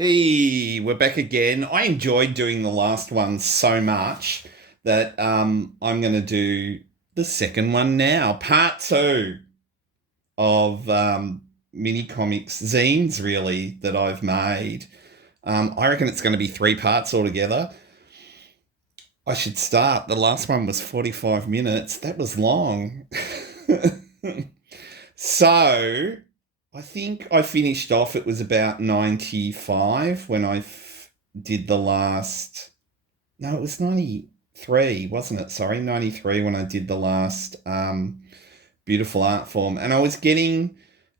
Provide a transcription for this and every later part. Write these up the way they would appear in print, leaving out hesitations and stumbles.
Hey, we're back again. I enjoyed doing the last one so much that I'm going to do the second one now, part two of mini comics, zines really that I've made. I reckon it's going to be three parts altogether. I should start. The last one was 45 minutes. That was long. So I think I finished off, it was about 95 when did the last. No, it was 93, wasn't it? Sorry, 93 when I did the last beautiful art form. And I was getting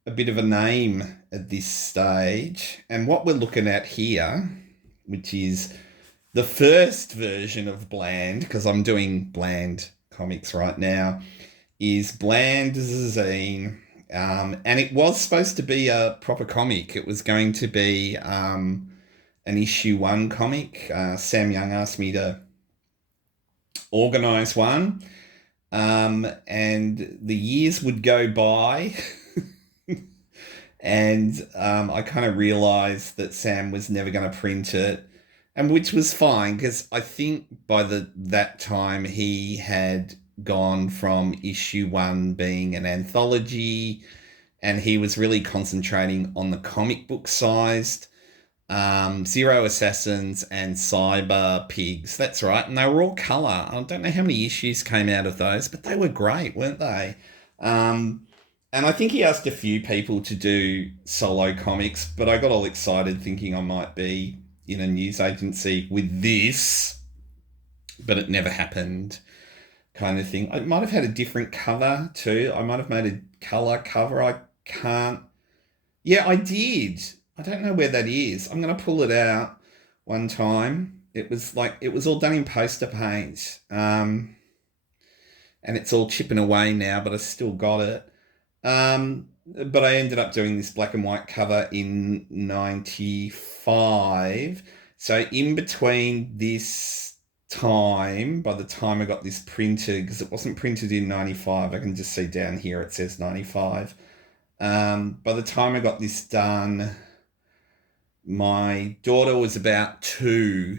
a bit of a name at this stage. And what we're looking at here, which is the first version of Bland, because I'm doing Bland comics right now, is Bland zine. And it was supposed to be a proper comic. It was going to be an issue one comic. Sam Young asked me to organize one. And the years would go by. And I kind of realized that Sam was never going to print it. And which was fine because I think by that time he had gone from issue one being an anthology, and he was really concentrating on the comic book sized Zero Assassins and Cyber Pigs. That's right, and they were all color. I don't know how many issues came out of those, but they were great, weren't they? And I think he asked a few people to do solo comics, but I got all excited thinking I might be in a news agency with this, but it never happened, kind of thing. I might have had a different cover too. I might have made a color cover. I can't. Yeah, I did. I don't know where that is. I'm going to pull it out one time. It was all done in poster paint. And it's all chipping away now, but I still got it. But I ended up doing this black and white cover in 95. So in between this time, by the time I got this printed, because it wasn't printed in 95, I can just see down here it says 95. By the time I got this done, my daughter was about 2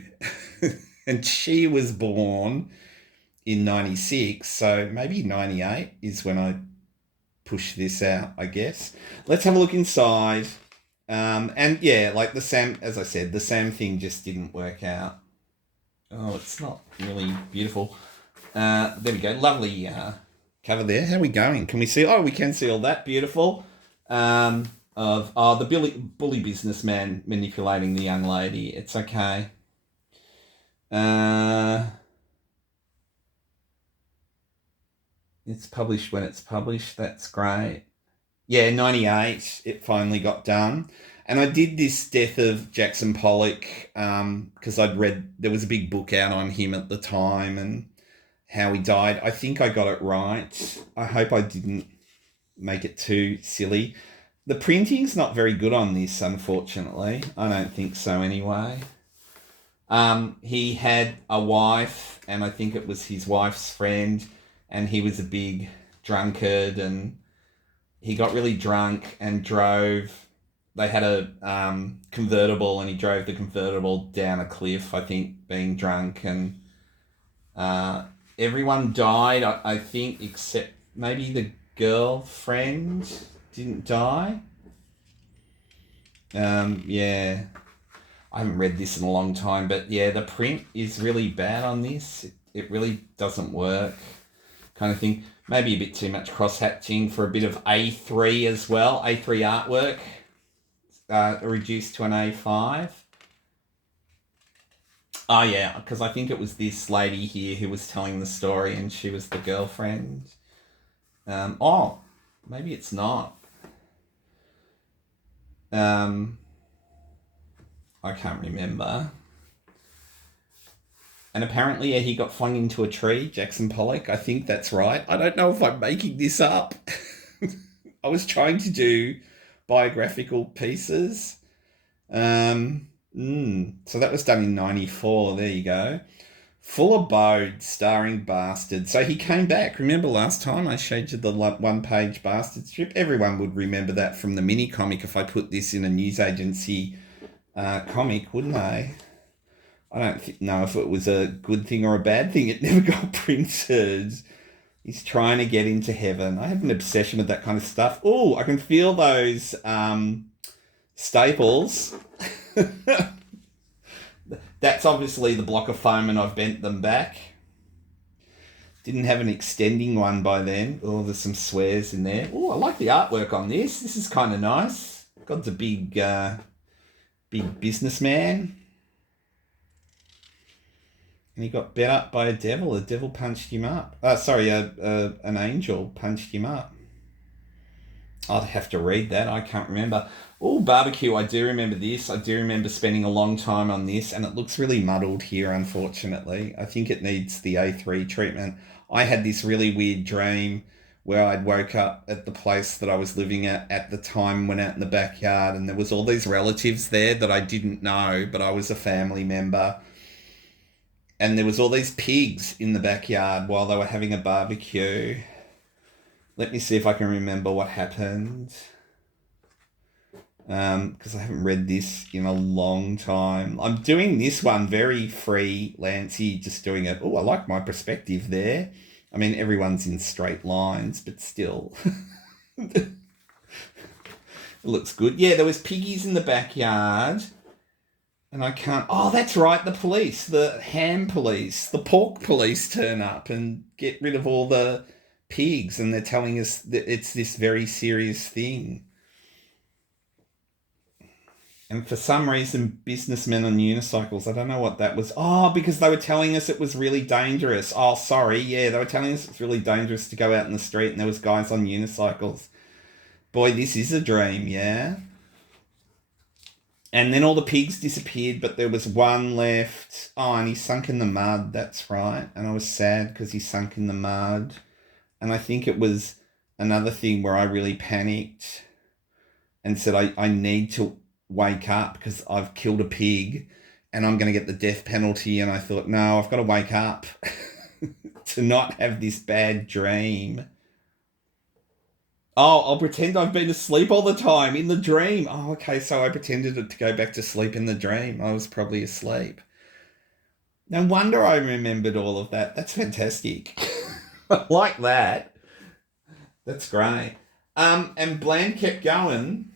and she was born in 96. So maybe 98 is when I push this out, I guess. Let's have a look inside. And yeah, like the Sam, as I said, the Sam thing just didn't work out. Oh, it's not really beautiful. There we go. Lovely cover there. How are we going? Can we see? Oh, we can see all that. Beautiful. The bully businessman manipulating the young lady. It's okay. It's published when it's published. That's great. Yeah, 98, it finally got done. And I did this Death of Jackson Pollock because I'd read, there was a big book out on him at the time and how he died. I think I got it right. I hope I didn't make it too silly. The printing's not very good on this, unfortunately. I don't think so anyway. He had a wife, and I think it was his wife's friend, and he was a big drunkard, and he got really drunk and drove. They had a convertible, and he drove the convertible down a cliff, I think, being drunk, and everyone died, I think, except maybe the girlfriend didn't die. Yeah. I haven't read this in a long time, but yeah, the print is really bad on this. It really doesn't work, kind of thing. Maybe a bit too much cross-hatching for a bit of A3 as well. A3 artwork, reduced to an A5. Oh yeah, because I think it was this lady here who was telling the story and she was the girlfriend. Maybe it's not. I can't remember. And apparently, yeah, he got flung into a tree, Jackson Pollock. I think that's right. I don't know if I'm making this up. I was trying to do biographical pieces. So that was done in 94. There you go. Full Abode, starring Bastard. So he came back. Remember last time I showed you the one-page Bastard strip? Everyone would remember that from the mini comic if I put this in a news agency comic, wouldn't they? I don't know if it was a good thing or a bad thing. It never got printed. He's trying to get into heaven. I have an obsession with that kind of stuff. Oh, I can feel those staples. That's obviously the block of foam, and I've bent them back. Didn't have an extending one by then. Oh, there's some swears in there. Oh, I like the artwork on this. This is kind of nice. God's a big businessman. And he got bet up by a devil. A devil punched him up. An angel punched him up. I'd have to read that. I can't remember. Oh, barbecue. I do remember this. I do remember spending a long time on this, and it looks really muddled here, unfortunately. I think it needs the A3 treatment. I had this really weird dream where I'd woke up at the place that I was living at the time, went out in the backyard, and there was all these relatives there that I didn't know, but I was a family member. And there was all these pigs in the backyard while they were having a barbecue. Let me see if I can remember what happened. Because I haven't read this in a long time. I'm doing this one very freelancy, just doing it. Oh, I like my perspective there. I mean, everyone's in straight lines, but still. It looks good. Yeah, there was piggies in the backyard. And I can't... Oh, that's right, the police, the ham police, the pork police turn up and get rid of all the pigs, and they're telling us that it's this very serious thing. And for some reason, businessmen on unicycles, I don't know what that was. Oh, because they were telling us it was really dangerous. Oh, sorry. Yeah, they were telling us it's really dangerous to go out in the street, and there was guys on unicycles. Boy, this is a dream, yeah? And then all the pigs disappeared, but there was one left. Oh, and he sunk in the mud. That's right. And I was sad because he sunk in the mud. And I think it was another thing where I really panicked and said, I need to wake up because I've killed a pig and I'm going to get the death penalty. And I thought, no, I've got to wake up to not have this bad dream. Oh, I'll pretend I've been asleep all the time in the dream. Oh, okay, so I pretended to go back to sleep in the dream. I was probably asleep. No wonder I remembered all of that. That's fantastic. I like that. That's great. And Bland kept going.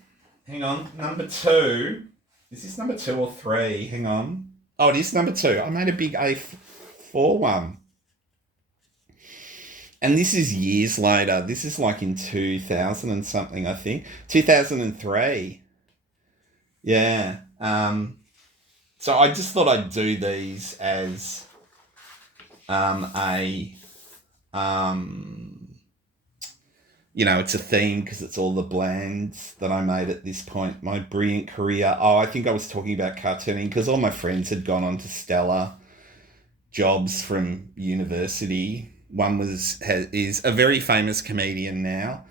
Hang on, number 2. Is this number 2 or 3? Hang on. Oh, it is number 2. I made a big A4 one. And this is years later. This is like in 2000 and something, I think. 2003. Yeah. So I just thought I'd do these as it's a theme because it's all the Blands that I made at this point. My brilliant career. Oh, I think I was talking about cartooning because all my friends had gone on to stellar jobs from university. One is a very famous comedian now,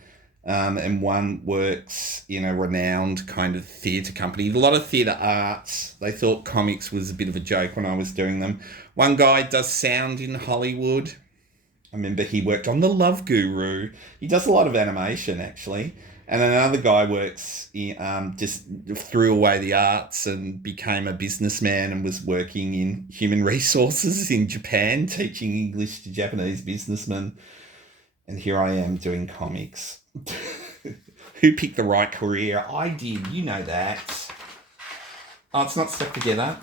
and one works in a renowned kind of theatre company. A lot of theatre arts. They thought comics was a bit of a joke when I was doing them. One guy does sound in Hollywood. I remember he worked on The Love Guru. He does a lot of animation, actually. And another guy works, just threw away the arts and became a businessman and was working in human resources in Japan, teaching English to Japanese businessmen. And here I am doing comics. Who picked the right career? I did, you know that. Oh, it's not stuck together.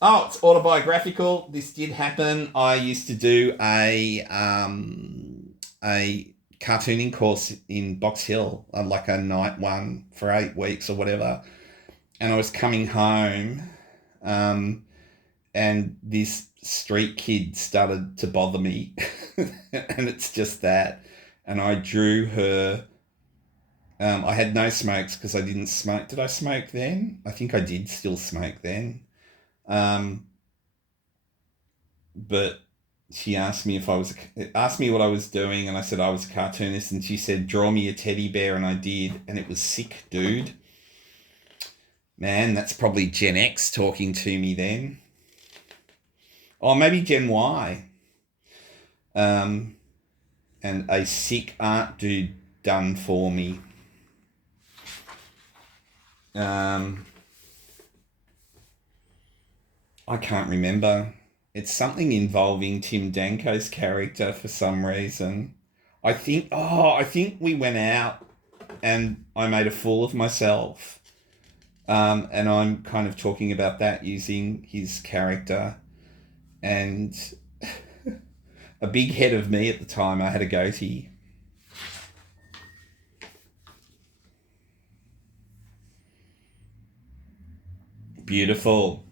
Oh, it's autobiographical. This did happen. I used to do a cartooning course in Box Hill, like a night one for 8 weeks or whatever. And I was coming home, and this street kid started to bother me. And it's just that. And I drew her. I had no smokes because I didn't smoke. Did I smoke then? I think I did still smoke then. But she asked me asked me what I was doing, and I said I was a cartoonist, and she said, draw me a teddy bear, and I did, and it was sick, dude. Man, that's probably Gen X talking to me then. Or maybe Gen Y. And a sick art dude done for me. I can't remember. It's something involving Tim Danko's character for some reason. I think we went out and I made a fool of myself. And I'm kind of talking about that using his character. And a big head of me at the time, I had a goatee. Beautiful.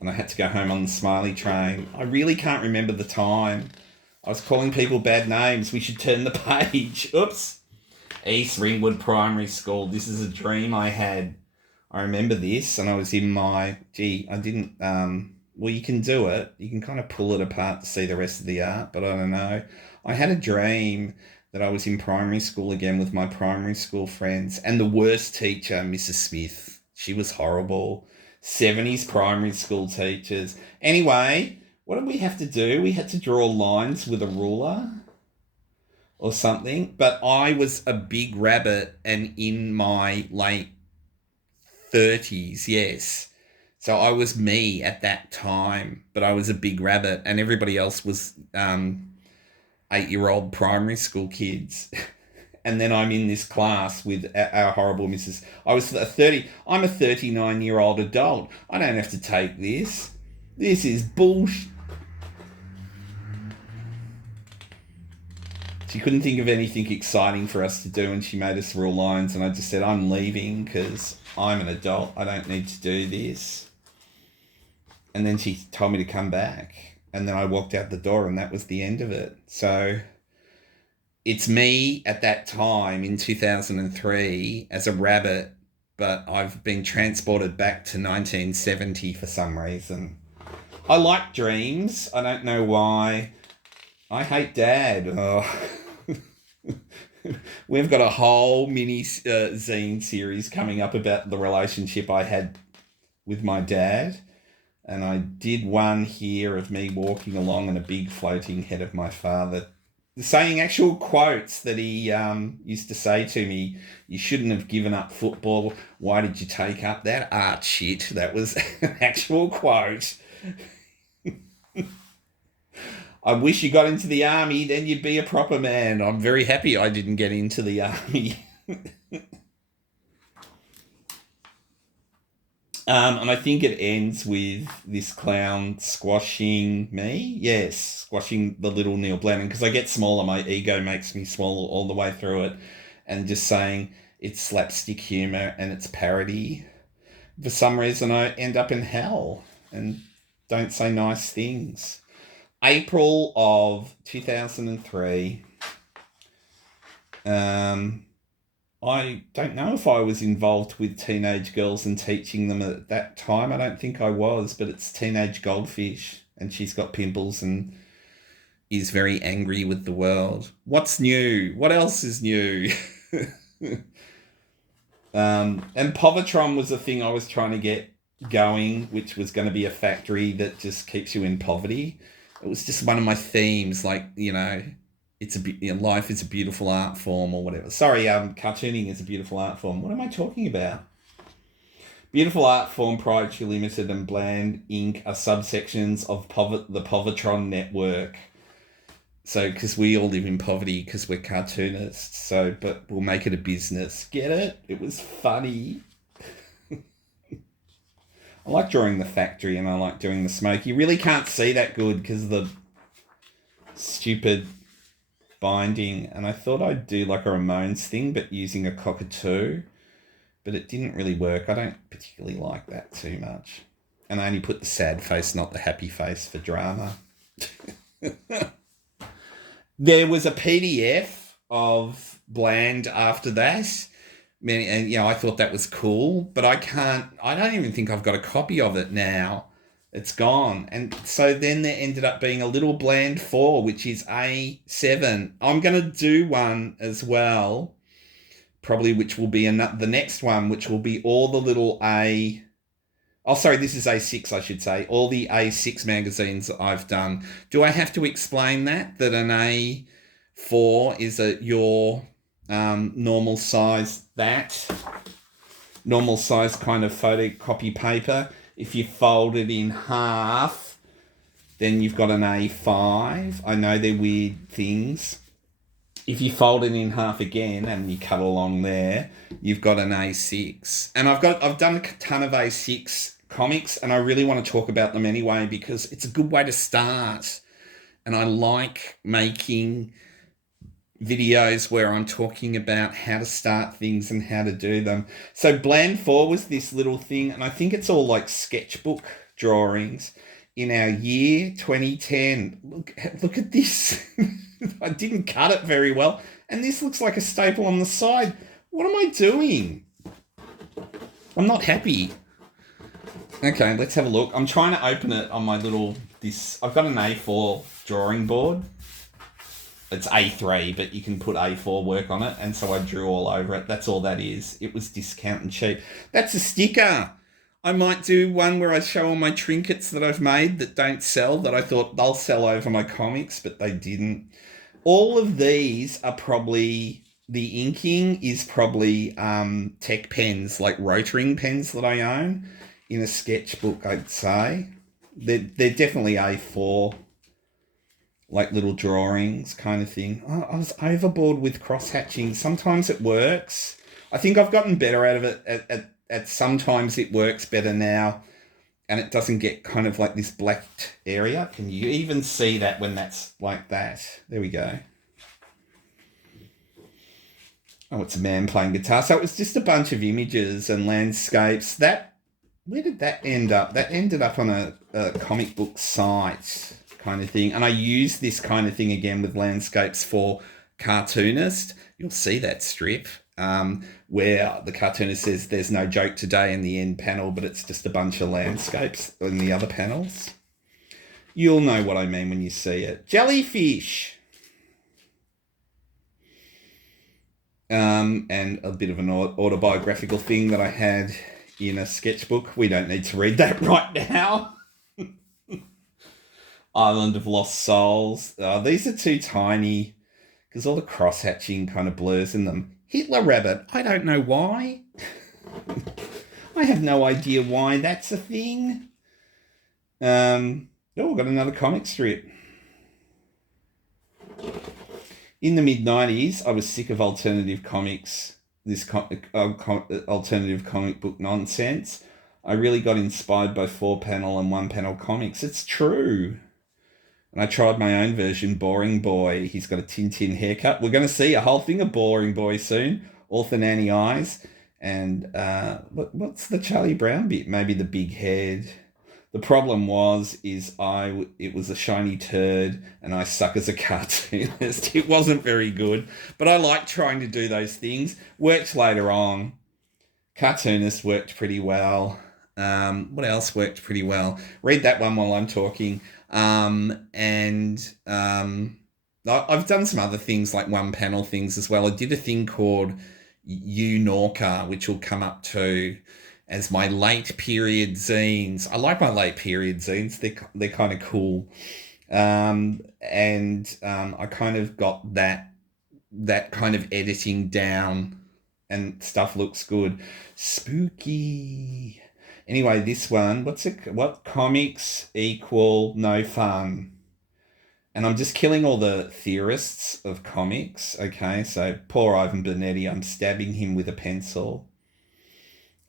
And I had to go home on the smiley train. I really can't remember the time. I was calling people bad names. We should turn the page. Oops. East Ringwood Primary School. This is a dream I had. I remember this, and I was in my... I didn't... well, you can do it. You can kind of pull it apart to see the rest of the art, but I don't know. I had a dream that I was in primary school again with my primary school friends, and the worst teacher, Mrs. Smith. She was horrible. 70s primary school teachers. Anyway, what did we have to do? We had to draw lines with a ruler or something, but I was a big rabbit and in my late 30s, yes. So I was me at that time, but I was a big rabbit and everybody else was 8-year-old primary school kids. And then I'm in this class with our horrible Mrs. I'm a 39-year-old adult. I don't have to take this. This is bullshit. She couldn't think of anything exciting for us to do and she made us rule lines and I just said, I'm leaving because I'm an adult. I don't need to do this. And then she told me to come back. And then I walked out the door and that was the end of it. So it's me at that time in 2003 as a rabbit, but I've been transported back to 1970 for some reason. I like dreams. I don't know why. I hate Dad. Oh. We've got a whole mini zine series coming up about the relationship I had with my dad. And I did one here of me walking along and a big floating head of my father saying actual quotes that he used to say to me. You shouldn't have given up football. Why did you take up that art shit? That was an actual quote. I wish you got into the army, then you'd be a proper man. I'm very happy I didn't get into the army. And I think it ends with this clown squashing me. Yes, squashing the little Neil Blanden. Because I get smaller, my ego makes me smaller all the way through it. And just saying it's slapstick humour and it's parody. For some reason, I end up in hell and don't say nice things. April of 2003. I don't know if I was involved with teenage girls and teaching them at that time. I don't think I was, but it's Teenage Goldfish and she's got pimples and is very angry with the world. What's new? What else is new? And Povitron was the thing I was trying to get going, which was going to be a factory that just keeps you in poverty. It was just one of my themes, like, life is a beautiful art form or whatever. Sorry, cartooning is a beautiful art form. What am I talking about? Beautiful art form, Proprietary Limited and Bland Inc. are subsections of the Povitron network. So, because we all live in poverty because we're cartoonists. So, but we'll make it a business. Get it? It was funny. I like drawing the factory and I like doing the smoke. You really can't see that good because of the stupid binding. And I thought I'd do like a Ramones thing, but using a cockatoo. But it didn't really work. I don't particularly like that too much. And I only put the sad face, not the happy face for drama. There was a PDF of Bland after that. And, I thought that was cool, but I don't even think I've got a copy of it now. It's gone. And so then there ended up being a little Bland 4, which is A7. I'm going to do one as well, probably, which will be the next one, which will be all the little this is A6, I should say. All the A6 magazines that I've done. Do I have to explain that an A4 is your normal size kind of photocopy paper, If you fold it in half, then you've got an A5. I know they're weird things. If you fold it in half again and you cut along there, you've got an A6. And I've done a ton of A6 comics, and I really want to talk about them anyway because it's a good way to start. And I like making videos where I'm talking about how to start things and how to do them. So Blend 4 was this little thing, and I think it's all like sketchbook drawings in our year 2010. Look at this. I didn't cut it very well, and this looks like a staple on the side. What am I doing? I'm not happy. Okay, let's have a look. I'm trying to open it on my I've got an A4 drawing board. It's A3, but you can put A4 work on it, and so I drew all over it. That's all that is. It was discount and cheap. That's a sticker. I might do one where I show all my trinkets that I've made that don't sell, that I thought they'll sell over my comics, but they didn't. All of these are probably, the inking is probably tech pens, like rotoring pens that I own in a sketchbook, I'd say. They're definitely A4, like little drawings kind of thing. Oh, I was overboard with cross-hatching. Sometimes it works. I think I've gotten better out of it. At sometimes it works better now, and it doesn't get kind of like this blacked area. Can you even see that when that's like that? There we go. Oh, it's a man playing guitar. So it was just a bunch of images and landscapes. Where did that end up? That ended up on a comic book site kind of thing. And I used this kind of thing again with landscapes for cartoonist. You'll see that strip. Where the cartoonist says there's no joke today in the end panel, but it's just a bunch of landscapes in the other panels. You'll know what I mean when you see it. Jellyfish. And a bit of an autobiographical thing that I had in a sketchbook. We don't need to read that right now. Island of Lost Souls. These are too tiny because all the cross-hatching kind of blurs in them. Hitler rabbit. I don't know why. I have no idea why that's a thing. We've got another comic strip. In the mid-90s, I was sick of alternative comics, this alternative comic book nonsense. I really got inspired by 4-panel and 1-panel comics. It's true. And I tried my own version, Boring Boy. He's got a Tintin haircut. We're going to see a whole thing of Boring Boy soon. All for nanny eyes. And what's the Charlie Brown bit? Maybe the big head. The problem it was a shiny turd, and I suck as a cartoonist. It wasn't very good. But I like trying to do those things. Worked later on. Cartoonist worked pretty well. What else worked pretty well? Read that one while I'm talking. I've done some other things like 1-panel things as well. I did a thing called Norca, which will come up to as my late period zines. I like my late period zines. They're kind of cool. I kind of got that kind of editing down, and stuff looks good. Spooky. Anyway, this one, what comics equal no fun? And I'm just killing all the theorists of comics, okay? So poor Ivan Bernetti, I'm stabbing him with a pencil.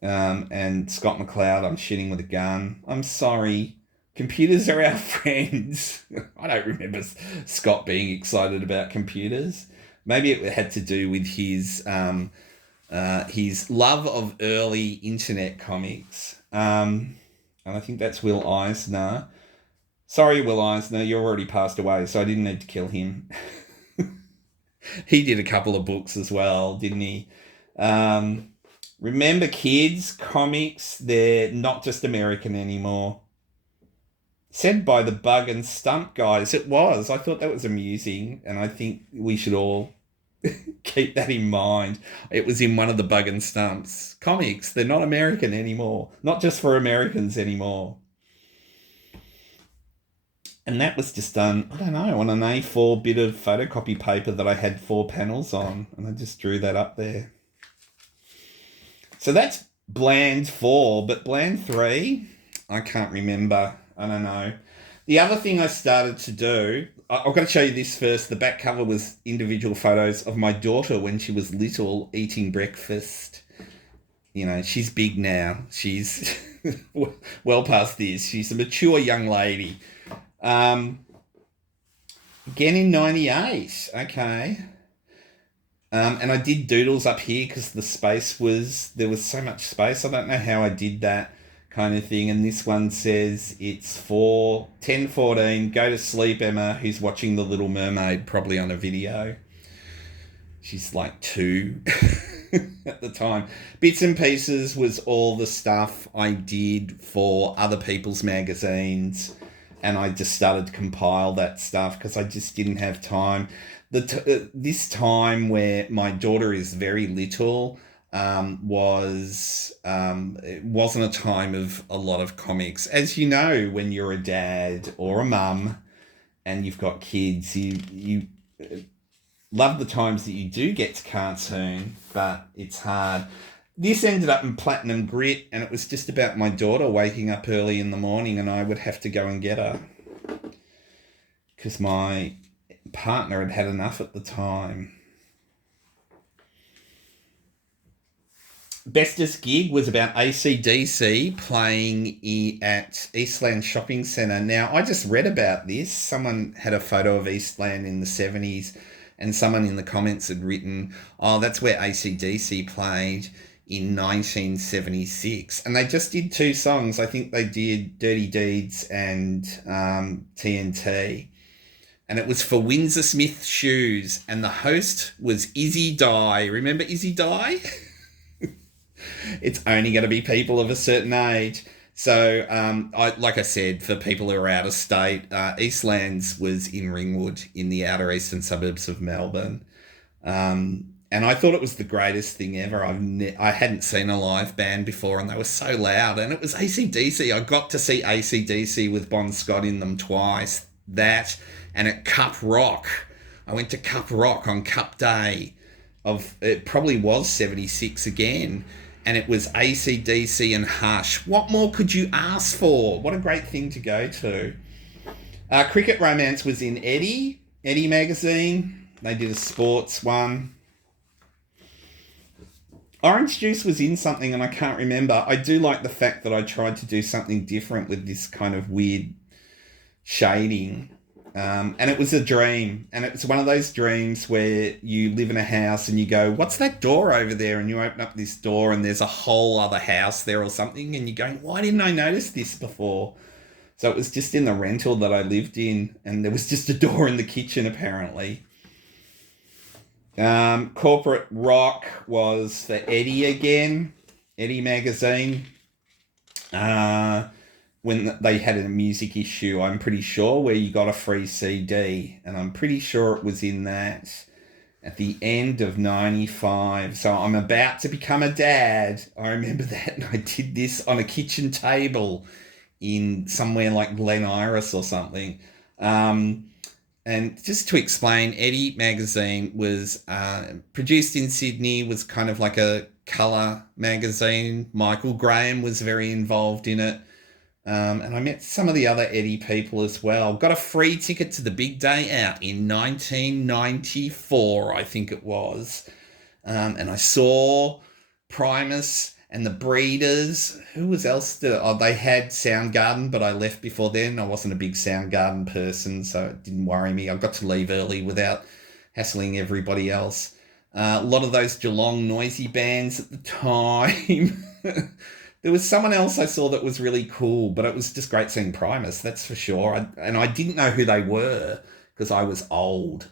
And Scott McCloud, I'm shooting with a gun. I'm sorry. Computers are our friends. I don't remember Scott being excited about computers. Maybe it had to do with his love of early internet comics. And I think that's Will Eisner. Sorry, Will Eisner, you're already passed away, so I didn't need to kill him. He did a couple of books as well, didn't he? Remember, kids, comics, they're not just American anymore. Said by the Bug and Stump guys. It was. I thought that was amusing, and I think we should all keep that in mind. It was in one of the Bug and Stumps comics. They're not American anymore. Not just for Americans anymore. And that was just done, I don't know, on an A4 bit of photocopy paper that I had 4 panels on. And I just drew that up there. So that's Bland 4. But Bland 3, I can't remember. I don't know. The other thing I started to do, I've got to show you this first. The back cover was individual photos of my daughter when she was little eating breakfast. You know, she's big now. She's well past this. She's a mature young lady. Um, Again in 98. Okay. And I did doodles up here because there was so much space. I don't know how I did that kind of thing. And this one says it's 10:14. Go to sleep, Emma, who's watching The Little Mermaid, probably on a video. She's like 2 at the time. Bits and Pieces was all the stuff I did for other people's magazines. And I just started to compile that stuff because I just didn't have time. This time where my daughter is very little it wasn't a time of a lot of comics. As you know, when you're a dad or a mum and you've got kids, you love the times that you do get to cartoon, but it's hard. This ended up in Platinum Grit, and it was just about my daughter waking up early in the morning, and I would have to go and get her because my partner had had enough at the time. Bestest gig was about AC/DC playing at Eastland Shopping Centre. Now, I just read about this. Someone had a photo of Eastland in the 70s, and someone in the comments had written, oh, that's where AC/DC played in 1976. And they just did 2 songs. I think they did Dirty Deeds and TNT. And it was for Windsor Smith Shoes. And the host was Izzy Dye. Remember Izzy Dye? It's only going to be people of a certain age. So, like I said, for people who are out of state, Eastlands was in Ringwood in the outer eastern suburbs of Melbourne. And I thought it was the greatest thing ever. I hadn't seen a live band before, and they were so loud. And it was AC/DC. I got to see AC/DC with Bon Scott in them twice. That, and at Cup Rock. I went to Cup Rock on Cup Day it probably was 76 again. And it was AC/DC and Hush. What more could you ask for? What a great thing to go to. Cricket Romance was in Eddie magazine. They did a sports one. Orange Juice was in something and I can't remember. I do like the fact that I tried to do something different with this kind of weird shading. And it was a dream. And it's one of those dreams where you live in a house and you go, what's that door over there? And you open up this door and there's a whole other house there or something. And you're going, why didn't I notice this before? So it was just in the rental that I lived in. And there was just a door in the kitchen, apparently. Corporate Rock was for Eddie again. Eddie magazine. When they had a music issue, I'm pretty sure, where you got a free CD. And I'm pretty sure it was in that at the end of 95. So I'm about to become a dad. I remember that. And I did this on a kitchen table in somewhere like Glen Iris or something. And just to explain, Eddie magazine was produced in Sydney, was kind of like a colour magazine. Michael Graham was very involved in it. And I met some of the other Eddie people as well. Got a free ticket to the big day out in 1994, I think it was. And I saw Primus and the Breeders. Who was else? They had Soundgarden, but I left before then. I wasn't a big Soundgarden person, so it didn't worry me. I got to leave early without hassling everybody else. A lot of those Geelong noisy bands at the time. There was someone else I saw that was really cool, but it was just great seeing Primus, that's for sure. And I didn't know who they were because I was old.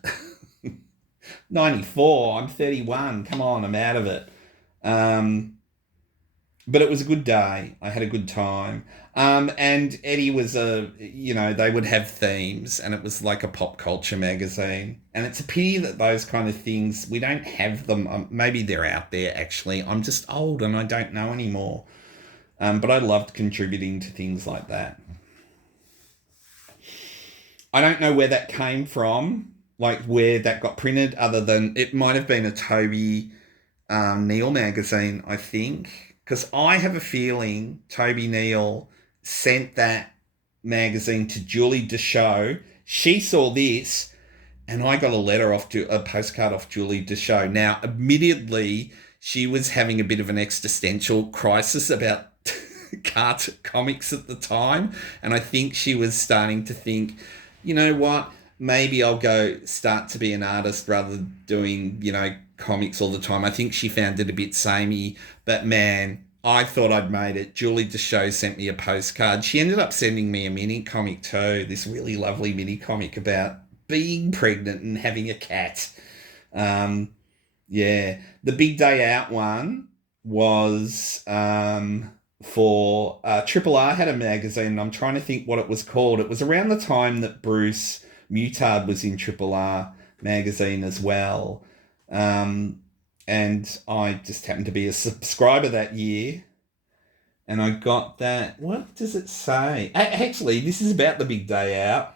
94, I'm 31. Come on, I'm out of it. But it was a good day. I had a good time. And Eddie was they would have themes, and it was like a pop culture magazine. And it's a pity that those kind of things, we don't have them. Maybe they're out there, actually. I'm just old and I don't know anymore. But I loved contributing to things like that. I don't know where that came from, like where that got printed, other than it might have been a Toby Neal magazine, I think. Because I have a feeling Toby Neal sent that magazine to Julie Deschaux. She saw this, and I got a postcard off Julie Deschaux. Now, admittedly, she was having a bit of an existential crisis about comics at the time, and I think she was starting to think, you know what, maybe I'll go start to be an artist rather than doing, comics all the time. I think she found it a bit samey, but man, I thought I'd made it. Julie Deschaux sent me a postcard. She ended up sending me a mini comic too, this really lovely mini comic about being pregnant and having a cat. Um, yeah, the big day out one was for Triple R had a magazine. And I'm trying to think what it was called. It was around the time that Bruce Mutard was in Triple R magazine as well. And I just happened to be a subscriber that year. And I got that. What does it say? Actually, this is about the big day out.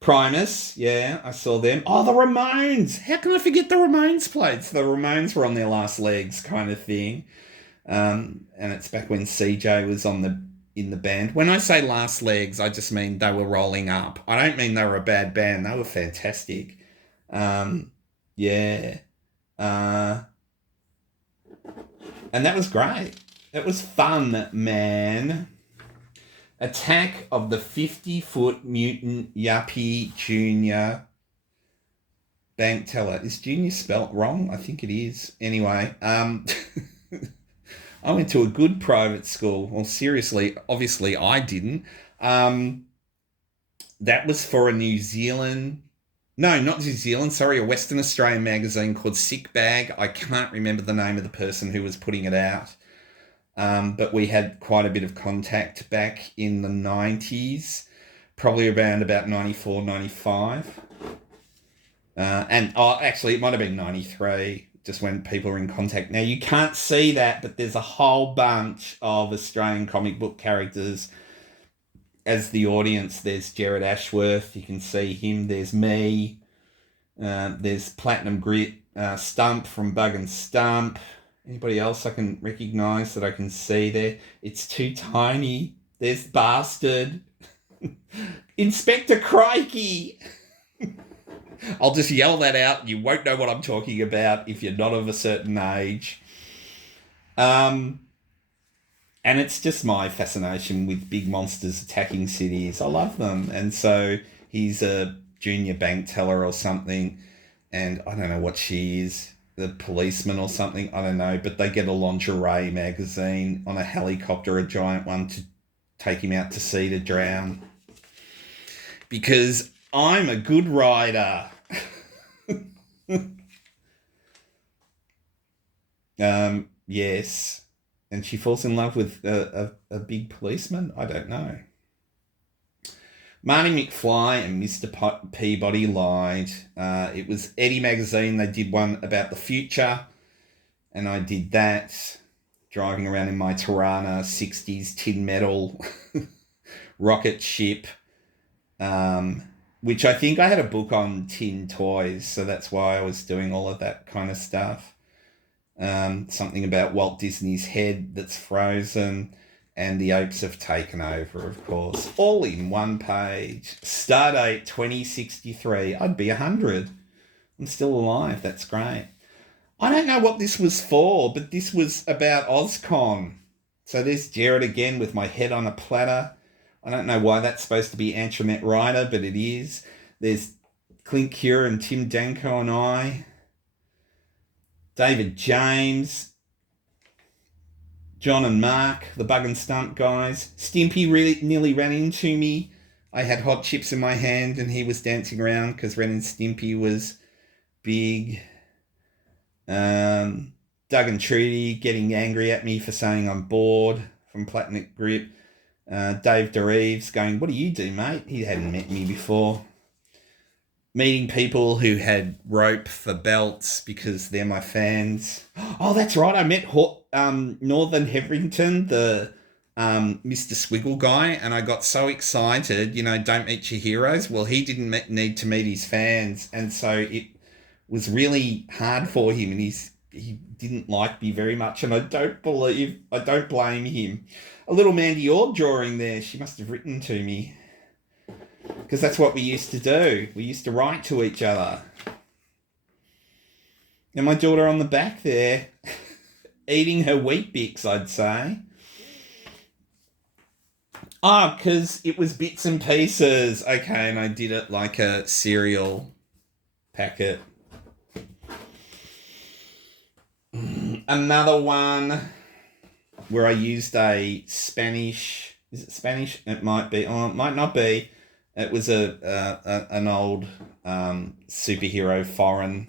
Primus, yeah, I saw them. Oh, the Ramones. How can I forget the Ramones plates? The Ramones were on their last legs kind of thing. And it's back when CJ was in the band. When I say last legs, I just mean they were rolling up. I don't mean they were a bad band. They were fantastic. Yeah. And that was great. It was fun, man. Attack of the 50-foot mutant yuppie junior bank teller. Is junior spelt wrong? I think it is. Anyway, I went to a good private school. Well, seriously, obviously I didn't. That was for a New Zealand... No, not New Zealand, sorry, a Western Australian magazine called Sick Bag. I can't remember the name of the person who was putting it out. But we had quite a bit of contact back in the 90s, probably around about 94, 95. Actually, it might have been 93, just when people were in contact. Now, you can't see that, but there's a whole bunch of Australian comic book characters as the audience. There's Jared Ashworth, you can see him. There's me. There's Platinum Grit, Stump from Bug and Stump. Anybody else I can recognise that I can see there? It's too tiny. There's Bastard. Inspector Crikey. I'll just yell that out. You won't know what I'm talking about if you're not of a certain age. And it's just my fascination with big monsters attacking cities. I love them. And so he's a junior bank teller or something. And I don't know what she is. The policeman or something, I don't know, but they get a lingerie magazine on a helicopter, a giant one, to take him out to sea to drown. Because I'm a good rider. Yes. And she falls in love with a big policeman? I don't know. Marty McFly and Mr. Peabody lied. It was Eddie magazine. They did one about the future, and I did that, driving around in my Tirana 60s tin metal rocket ship, which I think I had a book on tin toys, so that's why I was doing all of that kind of stuff. Something about Walt Disney's head that's frozen. And the apes have taken over, of course. All in one page. Stardate 2063. I'd be 100. I'm still alive. That's great. I don't know what this was for, but this was about OzCon. So there's Jared again with my head on a platter. I don't know why that's supposed to be Antoinette Ryder, but it is. There's Clint Cure and Tim Danko and I. David James. John and Mark, the Bug and Stump guys. Stimpy really nearly ran into me. I had hot chips in my hand and he was dancing around because Ren and Stimpy was big. Doug and Trudy getting angry at me for saying I'm bored from Platinum Grip. Dave DeReeves going, what do you do, mate? He hadn't met me before. Meeting people who had rope for belts because they're my fans. Oh, that's right. I met Northern Heverington, the Mr. Squiggle guy, and I got so excited, don't meet your heroes. Well, he didn't need to meet his fans, and so it was really hard for him, and he didn't like me very much, and I don't blame him. A little Mandy Orr drawing there. She must have written to me, because that's what we used to do. We used to write to each other. And my daughter on the back there, eating her Wheat Bix, I'd say. Oh, because it was bits and pieces. Okay, and I did it like a cereal packet. Another one where I used a Spanish... Is it Spanish? It might be. Oh, it might not be. It was an old superhero foreign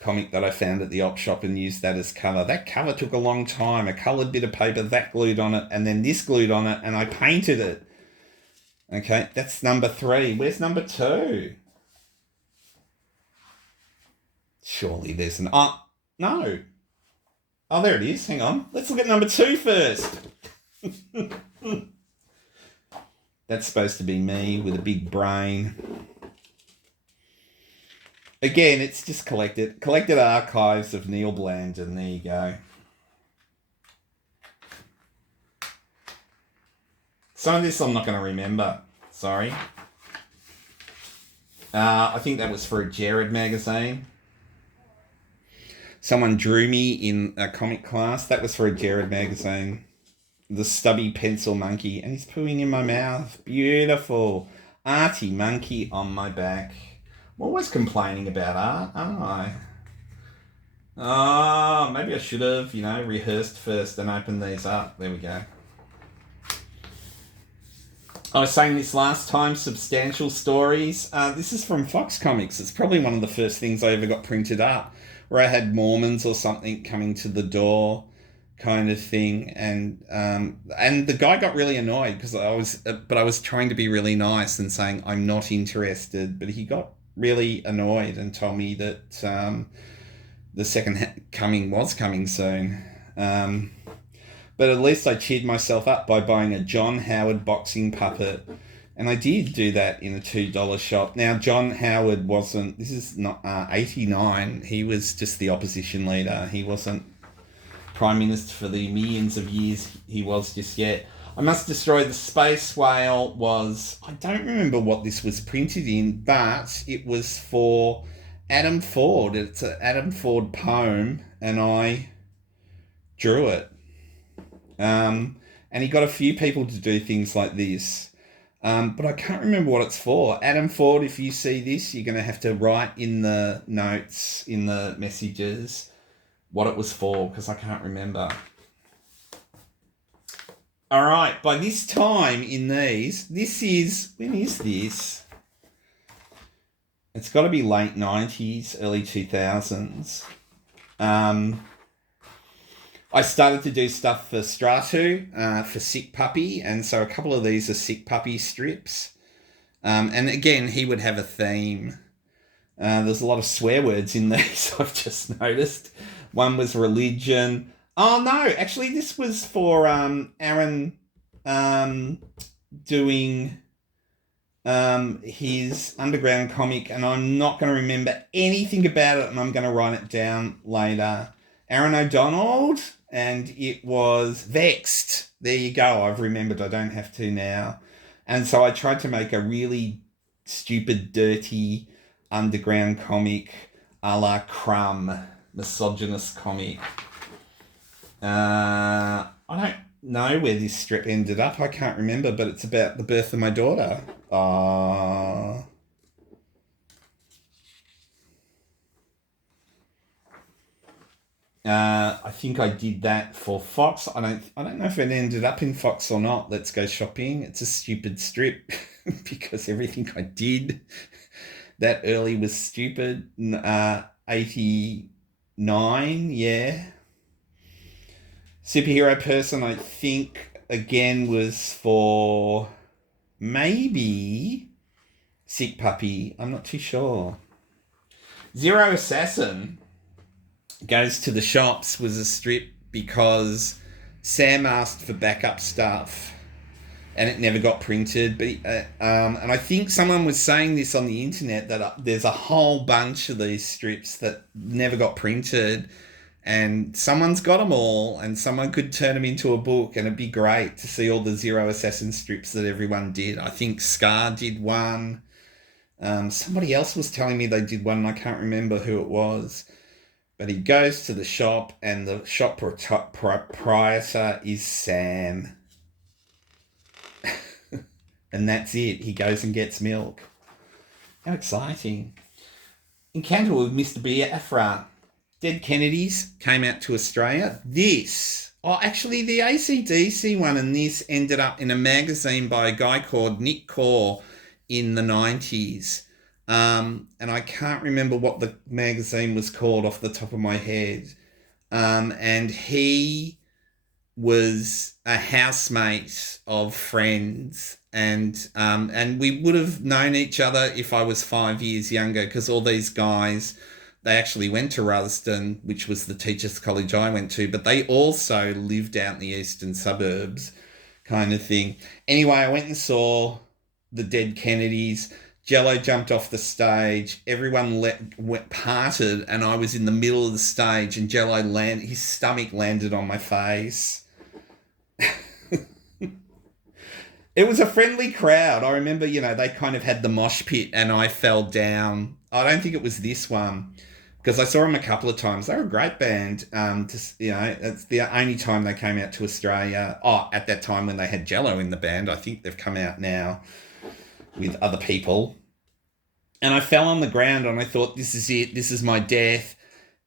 comic that I found at the op shop and used that as cover. That cover took a long time. A coloured bit of paper, that glued on it, and then this glued on it, and I painted it. Okay, that's number 3. Where's number 2? Surely there's an... Oh, no. Oh, there it is. Hang on. Let's look at number 2 first. That's supposed to be me with a big brain. Again, it's just collected archives of Neil Blanden. There you go. Some of this I'm not going to remember. Sorry. I think that was for a Jared magazine. Someone drew me in a comic class. That was for a Jared magazine. The stubby pencil monkey. And he's pooing in my mouth. Beautiful. Arty monkey on my back. I'm always complaining about art, aren't I? Oh, maybe I should have, rehearsed first and opened these up. There we go. I was saying this last time, Substantial Stories. This is from Fox Comics. It's probably one of the first things I ever got printed up, where I had Mormons or something coming to the door, kind of thing, and the guy got really annoyed because I was trying to be really nice and saying I'm not interested, but he got really annoyed and told me that the second coming was coming soon. But at least I cheered myself up by buying a John Howard boxing puppet. And I did do that in a $2 shop. Now, John Howard this is not 89. He was just the opposition leader. He wasn't Prime Minister for the millions of years he was just yet. I Must Destroy the Space Whale I don't remember what this was printed in, but it was for Adam Ford. It's an Adam Ford poem, and I drew it. And he got a few people to do things like this. But I can't remember what it's for. Adam Ford, if you see this, you're going to have to write in the notes, in the messages, what it was for, because I can't remember. All right, by this time in these, when is this? It's got to be late 90s, early 2000s. I started to do stuff for Stratu, for Sick Puppy, and so a couple of these are Sick Puppy strips. And again, he would have a theme. There's a lot of swear words in these, I've just noticed. One was religion. Oh, no, actually, this was for Aaron doing his underground comic, and I'm not going to remember anything about it, and I'm going to write it down later. Aaron O'Donnell, and it was Vexed. There you go. I've remembered. I don't have to now. And so I tried to make a really stupid, dirty underground comic a la Crumb, misogynist comic. I don't know where this strip ended up. I can't remember, but it's about the birth of my daughter. I think I did that for Fox. I don't know if it ended up in Fox or not. Let's Go Shopping. It's a stupid strip because everything I did that early was stupid. 89, yeah. Superhero Person, I think, again, was for maybe Sick Puppy. I'm not too sure. Zero Assassin Goes to the Shops was a strip because Sam asked for backup stuff and it never got printed. But and I think someone was saying this on the internet that there's a whole bunch of these strips that never got printed. and someone's got them all, and someone could turn them into a book, and it'd be great to see all the Zero Assassin strips that everyone did. I think Scar did one. Somebody else was telling me they did one, and I can't remember who it was. But he goes to the shop, and the shop proprietor is Sam. And that's it. He goes and gets milk. How exciting. Encounter with Mr. Biafra. Dead Kennedys came out to Australia. Actually, the AC/DC one and this ended up in a magazine by a guy called Nick Core in the 90s. And I can't remember what the magazine was called off the top of my head. And he was a housemate of friends, and we would have known each other if I was 5 years younger, because all these guys, they actually went to Rutherstone, which was the teachers' college I went to, but they also lived out in the eastern suburbs kind of thing. Anyway, I went and saw the Dead Kennedys. Jello jumped off the stage. Everyone parted, and I was in the middle of the stage, and Jello his stomach landed on my face. It was a friendly crowd. I remember, they kind of had the mosh pit, and I fell down. I don't think it was this one, because I saw them a couple of times. They were a great band. It's the only time they came out to Australia. At that time when they had Jello in the band. I think they've come out now with other people. And I fell on the ground, and I thought, this is it. This is my death.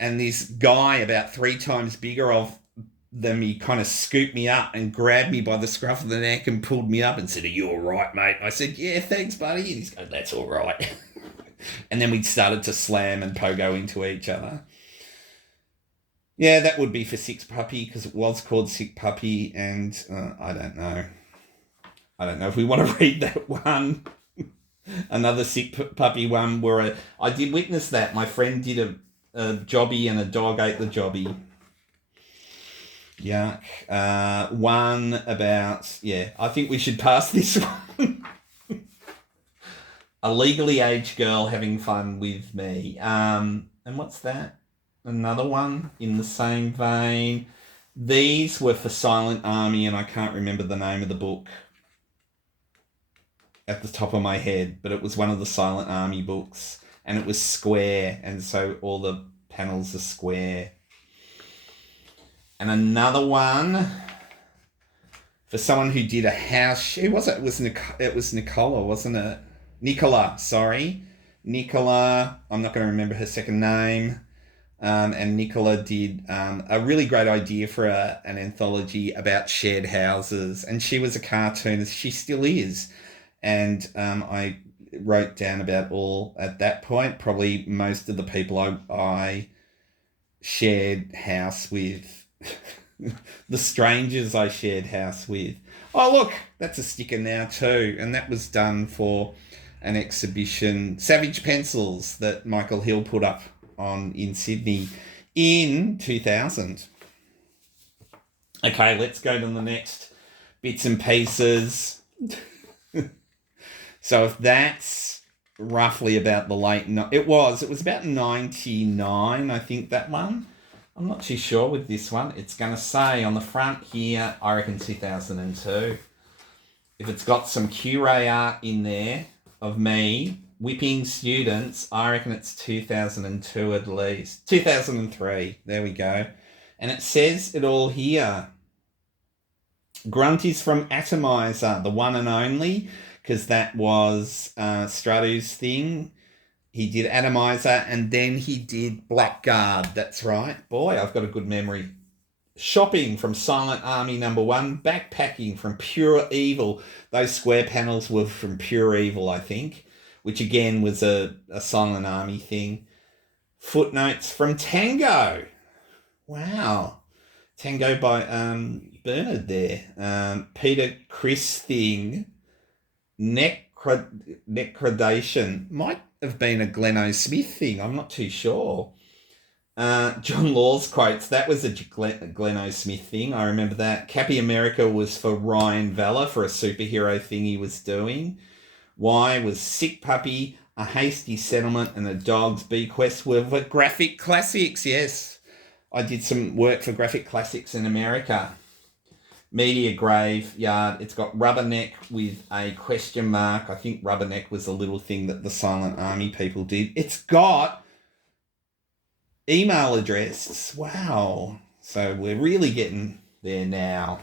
And this guy, about 3 times bigger than me, kind of scooped me up and grabbed me by the scruff of the neck and pulled me up and said, "Are you all right, mate?" I said, "Yeah, thanks, buddy." And he's going, "That's all right." And then we started to slam and pogo into each other. Yeah, that would be for Sick Puppy, because it was called Sick Puppy, and I don't know. I don't know if we want to read that one. Another Sick Puppy one where I did witness that. My friend did a jobby, and a dog ate the jobby. Yuck. One about, I think we should pass this one. A legally aged girl having fun with me. And what's that? Another one in the same vein. These were for Silent Army, and I can't remember the name of the book at the top of my head, but it was one of the Silent Army books, and it was square, and so all the panels are square. And another one for someone who did a house. Who was it? It was Nicola, wasn't it? Nicola, sorry. Nicola, I'm not going to remember her second name. And Nicola did a really great idea for an anthology about shared houses. And she was a cartoonist. She still is. And I wrote down about all, at that point, probably most of the people I shared house with. The strangers I shared house with. Oh, look, that's a sticker now too. And that was done for an exhibition, Savage Pencils, that Michael Hill put up in Sydney in 2000. Okay, let's go to the next bits and pieces. So if that's roughly about the late... It was about 99, I think, that one. I'm not too sure with this one. It's going to say on the front here, I reckon 2002. If it's got some Curay art in there of me whipping students, I reckon it's 2002 at least. 2003. There we go. And it says it all here. Grunt is from Atomizer, the one and only, because that was Strato's thing. He did Atomizer, and then he did Blackguard. That's right. Boy, I've got a good memory. Shopping from Silent Army #1. Backpacking from Pure Evil. Those square panels were from Pure Evil, I think, which again was a Silent Army thing. Footnotes from Tango. Wow. Tango by Bernard there. Peter Chris thing. Necrodation. Might have been a Glenn O. Smith thing. I'm not too sure. John Law's quotes. That was a Glenn O. Smith thing. I remember that. Cappy America was for Ryan Valla for a superhero thing he was doing. Y was Sick Puppy, A Hasty Settlement, and A Dog's Bequest were the graphic classics. Yes. I did some work for Graphic Classics in America. Media Graveyard. It's got Rubberneck with a question mark. I think Rubberneck was a little thing that the Silent Army people did. It's got email address. Wow. So we're really getting there now.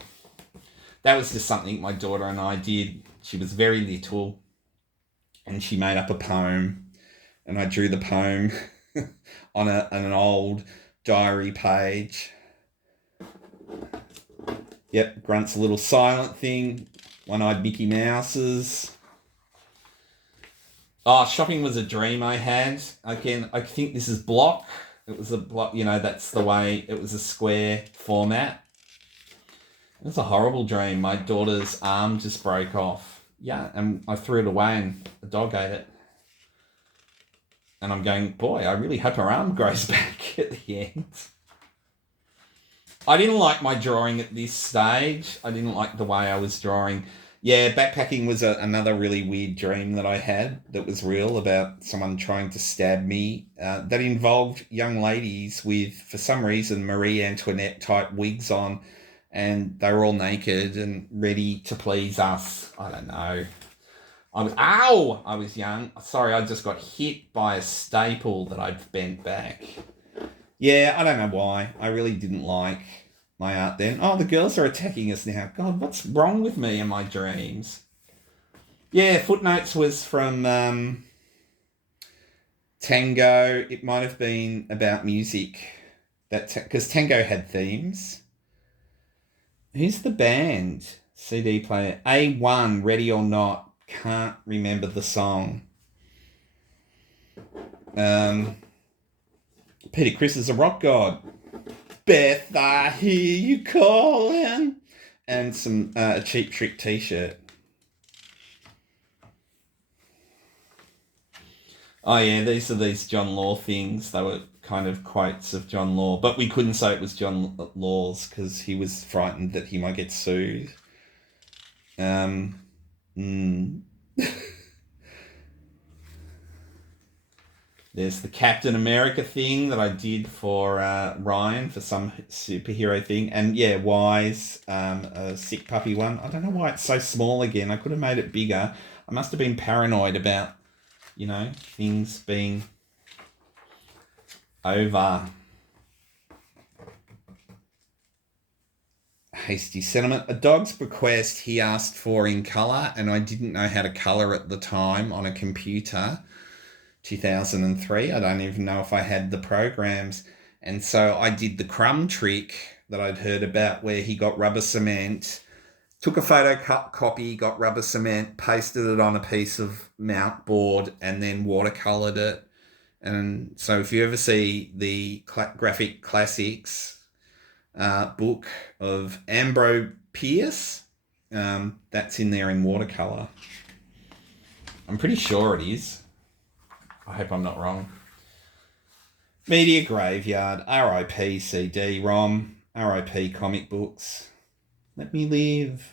That was just something my daughter and I did. She was very little and she made up a poem, and I drew the poem on an old diary page. Yep, Grunt's a little silent thing. One-eyed Mickey Mouses. Oh, shopping was a dream I had. Again, I think this is block. It was a block, that's the way, it was a square format. It was a horrible dream. My daughter's arm just broke off. Yeah, and I threw it away and the dog ate it. And I'm going, boy, I really hope her arm grows back at the end. I didn't like my drawing at this stage. I didn't like the way I was drawing. Yeah, backpacking was another really weird dream that I had that was real, about someone trying to stab me. That involved young ladies with, for some reason, Marie Antoinette type wigs on, and they were all naked and ready to please us. I don't know. I was young. Sorry, I just got hit by a staple that I'd bent back. Yeah, I don't know why. I really didn't like my art then. Oh, the girls are attacking us now. God, what's wrong with me and my dreams? Yeah, Footnotes was from Tango. It might have been about music. Because Tango had themes. Who's the band? CD player. A1, Ready or Not. Can't remember the song. Peter Criss is a rock god. Beth, I hear you calling. And some a Cheap Trick t-shirt. Oh yeah, these are these John Law things. They were kind of quotes of John Law, but we couldn't say it was John Law's because he was frightened that he might get sued. There's the Captain America thing that I did for Ryan for some superhero thing. And yeah, Wise, a sick puppy one. I don't know why it's so small again. I could have made it bigger. I must have been paranoid about, things being over. Hasty sentiment. A dog's bequest he asked for in colour, and I didn't know how to colour at the time on a computer. 2003. I don't even know if I had the programs. And so I did the crumb trick that I'd heard about, where he got rubber cement, took a photocopy, got rubber cement, pasted it on a piece of mount board, and then watercoloured it. And so if you ever see the Graphic Classics book of Ambro Pierce, that's in there in watercolour. I'm pretty sure it is. I hope I'm not wrong. Media Graveyard, RIP CD-ROM, RIP comic books, Let Me Live,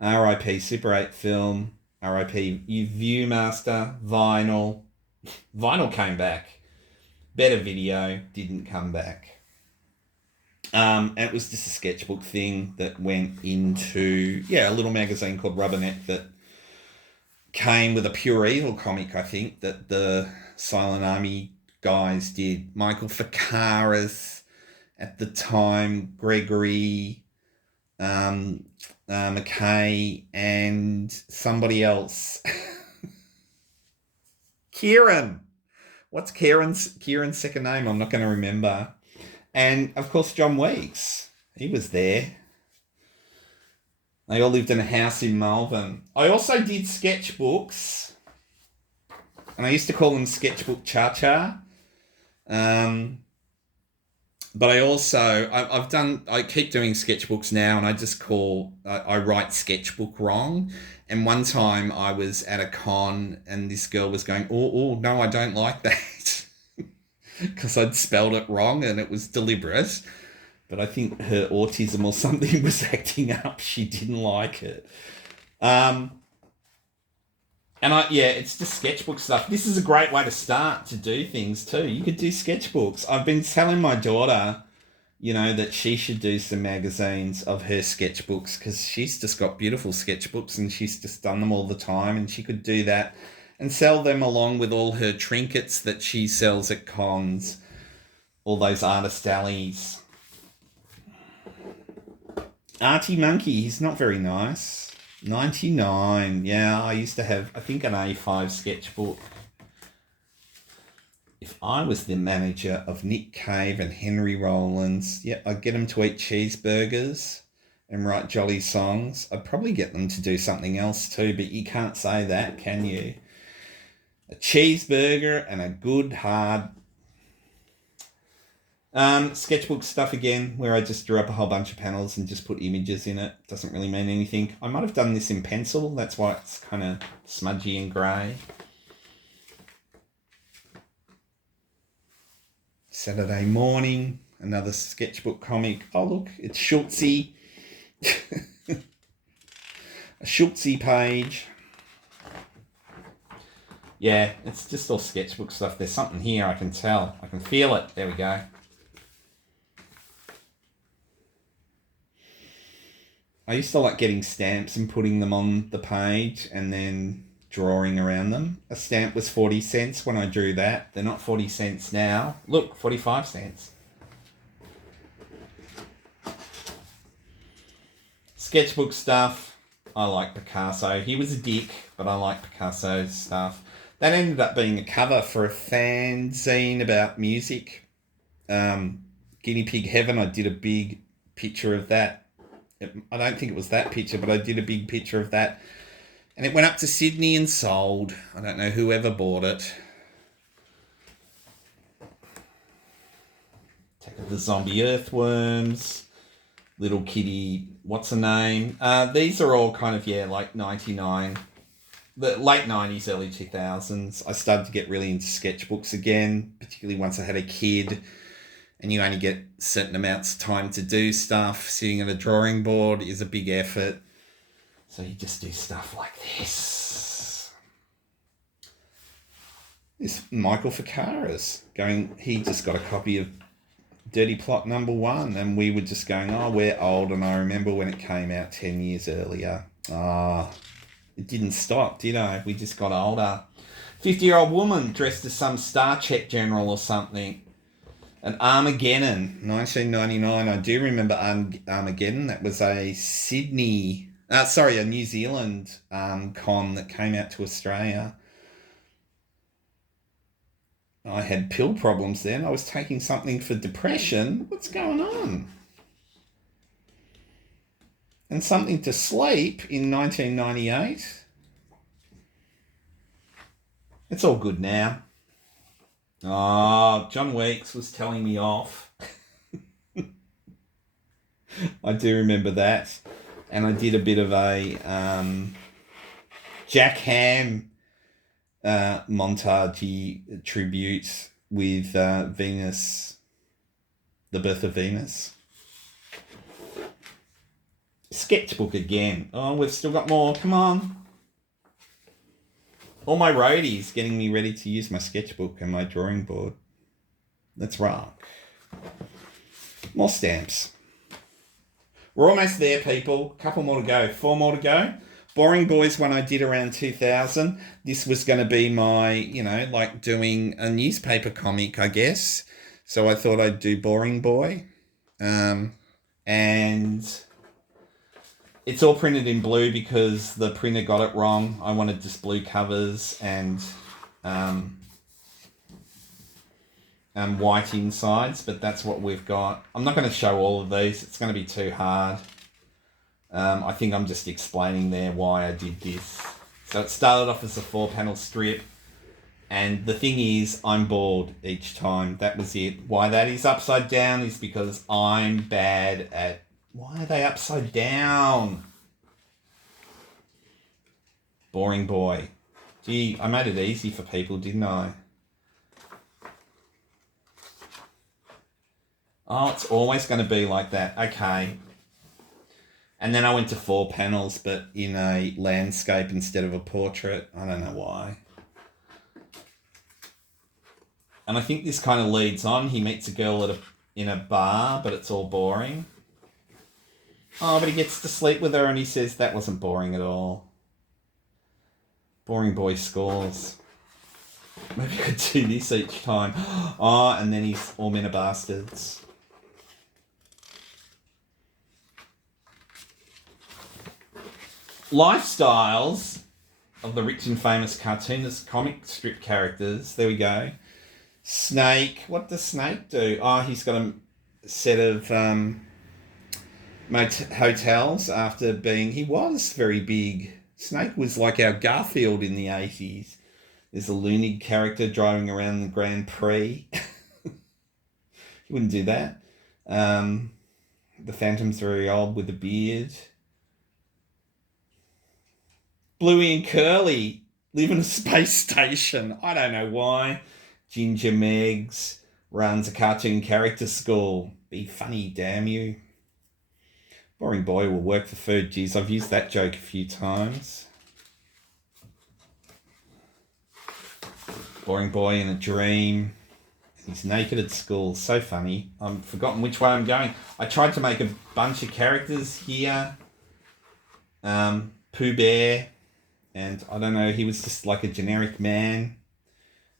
RIP Super 8 film, RIP Viewmaster, Vinyl. Vinyl came back. Better Video didn't come back. It was just a sketchbook thing that went into, a little magazine called Rubberneck that came with a Pure Evil comic, I think, that the Silent Army guys did. Michael Ficaris at the time, Gregory, McKay, and somebody else. Kieran. What's Kieran's second name? I'm not going to remember. And, of course, John Weeks. He was there. They all lived in a house in Melbourne. I also did sketchbooks, and I used to call them Sketchbook Cha-Cha. But I also, I keep doing sketchbooks now, and I just I write sketchbook wrong. And one time I was at a con, and this girl was going, oh, no, I don't like that. Because I'd spelled it wrong, and it was deliberate. But I think her autism or something was acting up. She didn't like it. And it's just sketchbook stuff. This is a great way to start to do things too. You could do sketchbooks. I've been telling my daughter, that she should do some magazines of her sketchbooks because she's just got beautiful sketchbooks and she's just done them all the time, and she could do that and sell them along with all her trinkets that she sells at cons, all those artist alleys. Artie Monkey, he's not very nice. 99. Yeah, I used to have, I think, an A5 sketchbook. If I was the manager of Nick Cave and Henry Rollins, I'd get them to eat cheeseburgers and write jolly songs. I'd probably get them to do something else too, but you can't say that, can you? A cheeseburger and a good hard sketchbook stuff again, where I just drew up a whole bunch of panels and just put images in it. Doesn't really mean anything. I might have done this in pencil. That's why it's kind of smudgy and grey. Saturday Morning, another sketchbook comic. Oh, look, it's Schultzy. A Schultzy page. Yeah, it's just all sketchbook stuff. There's something here, I can tell. I can feel it. There we go. I used to like getting stamps and putting them on the page and then drawing around them. A stamp was 40 cents when I drew that. They're not 40 cents now. Look, 45 cents. Sketchbook stuff. I like Picasso. He was a dick, but I like Picasso's stuff. That ended up being a cover for a fanzine about music. Guinea Pig Heaven, I did a big picture of that. I don't think it was that picture, but I did a big picture of that. And it went up to Sydney and sold. I don't know whoever bought it. Attack of the Zombie Earthworms. Little Kitty, what's her name? These are all kind of, like 99. The late 90s, early 2000s. I started to get really into sketchbooks again, particularly once I had a kid. And you only get certain amounts of time to do stuff. Sitting at a drawing board is a big effort. So you just do stuff like this. This Michael Ficaris he just got a copy of Dirty Plot #1, and we were just going, oh, we're old, and I remember when it came out 10 years earlier. It didn't stop, did I? We just got older. 50-year-old woman dressed as some Star Trek general or something. An Armageddon, 1999. I do remember Armageddon. That was a New Zealand con that came out to Australia. I had pill problems then. I was taking something for depression. What's going on? And something to sleep in 1998. It's all good now. Oh, John Weeks was telling me off. I do remember that. And I did a bit of a Jack Ham montage tribute with Venus, the birth of Venus. Sketchbook again. Oh, we've still got more. Come on. All my roadies getting me ready to use my sketchbook and my drawing board. Let's rock. More stamps. We're almost there, people. Couple more to go. 4 more to go. Boring Boys one I did around 2000. This was going to be my, like doing a newspaper comic, I guess. So I thought I'd do Boring Boy. And it's all printed in blue because the printer got it wrong. I wanted just blue covers and white insides, but that's what we've got. I'm not going to show all of these. It's going to be too hard. I think I'm just explaining there why I did this. So it started off as a 4-panel strip. And the thing is, I'm bored each time. That was it. Why that is upside down is because I'm bad at... Why are they upside down? Boring Boy. Gee, I made it easy for people, didn't I? Oh, it's always going to be like that. Okay. And then I went to 4 panels, but in a landscape instead of a portrait. I don't know why. And I think this kind of leads on. He meets a girl in a bar, but it's all boring. Oh, but he gets to sleep with her and he says that wasn't boring at all. Boring boy scores. Maybe I could do this each time. Oh, and then he's all men are bastards. Lifestyles of the rich and famous cartoonist comic strip characters. There we go. Snake. What does Snake do? Oh, he's got a set of hotels after being... He was very big. Snake was like our Garfield in the 80s. There's a loony character driving around the Grand Prix. He wouldn't do that. The Phantom's very old with a beard. Bluey and Curly live in a space station. I don't know why. Ginger Meggs runs a cartoon character school. Be funny, damn you. Boring boy will work for food. Geez, I've used that joke a few times. Boring boy in a dream. He's naked at school. So funny. I've forgotten which way I'm going. I tried to make a bunch of characters here. Pooh Bear. And I don't know, he was just like a generic man.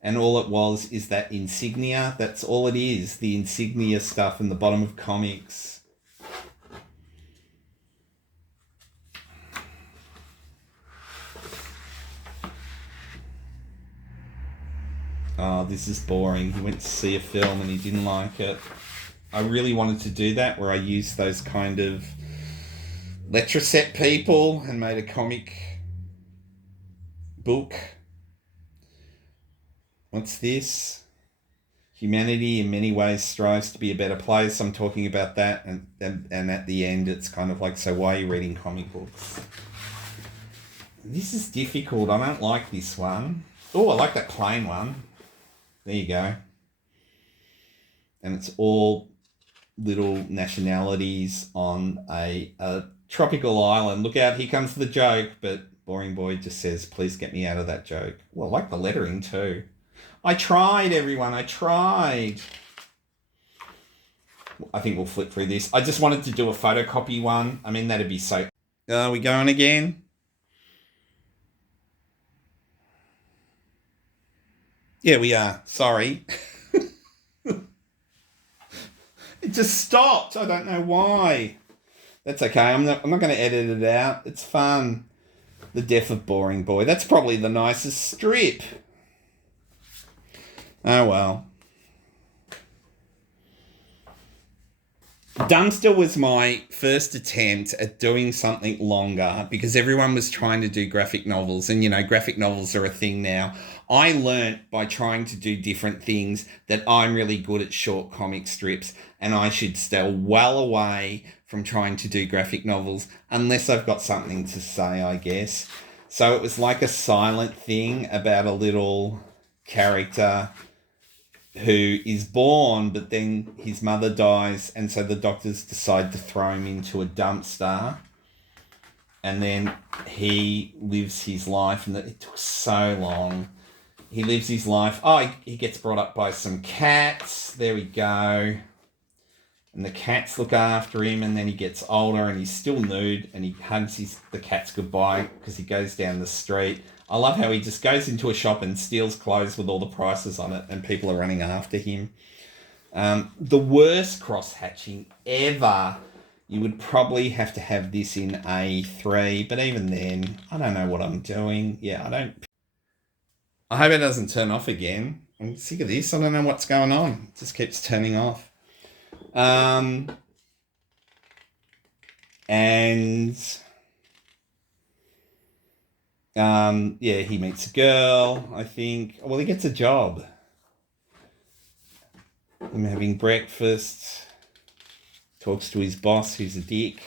And all it was is that insignia. That's all it is. The insignia stuff in the bottom of comics. Oh, this is boring. He went to see a film and he didn't like it. I really wanted to do that where I used those kind of Letraset people and made a comic book. What's this? Humanity in many ways strives to be a better place. I'm talking about that, and at the end it's kind of like, so why are you reading comic books? This is difficult. I don't like this one. Oh, I like that plain one. There you go. And it's all little nationalities on a tropical island. Look out, here comes the joke, but Boring Boy just says, please get me out of that joke. Well, I like the lettering too. I tried, everyone. I tried. I think we'll flip through this. I just wanted to do a photocopy one. I mean, that'd be so... Are we going again? Yeah, we are. Sorry. It just stopped. I don't know why. That's okay. I'm not going to edit it out. It's fun. The Death of Boring Boy. That's probably the nicest strip. Oh, well. Dumpster was my first attempt at doing something longer because everyone was trying to do graphic novels. And, you know, graphic novels are a thing now. I learnt by trying to do different things that I'm really good at short comic strips and I should stay well away from trying to do graphic novels unless I've got something to say, I guess. So it was like a silent thing about a little character who is born, but then his mother dies, and so the doctors decide to throw him into a dumpster. And then he lives his life, and it took so long. He lives his life. Oh, he gets brought up by some cats. There we go. And the cats look after him, and then he gets older, and he's still nude, and he hugs the cats goodbye because he goes down the street. I love how he just goes into a shop and steals clothes with all the prices on it and people are running after him. The worst cross-hatching ever. You would probably have to have this in A3, but even then, I don't know what I'm doing. Yeah, I hope it doesn't turn off again. I'm sick of this. I don't know what's going on. It just keeps turning off. Yeah, he meets a girl, I think. Well, he gets a job. Him having breakfast. Talks to his boss, who's a dick.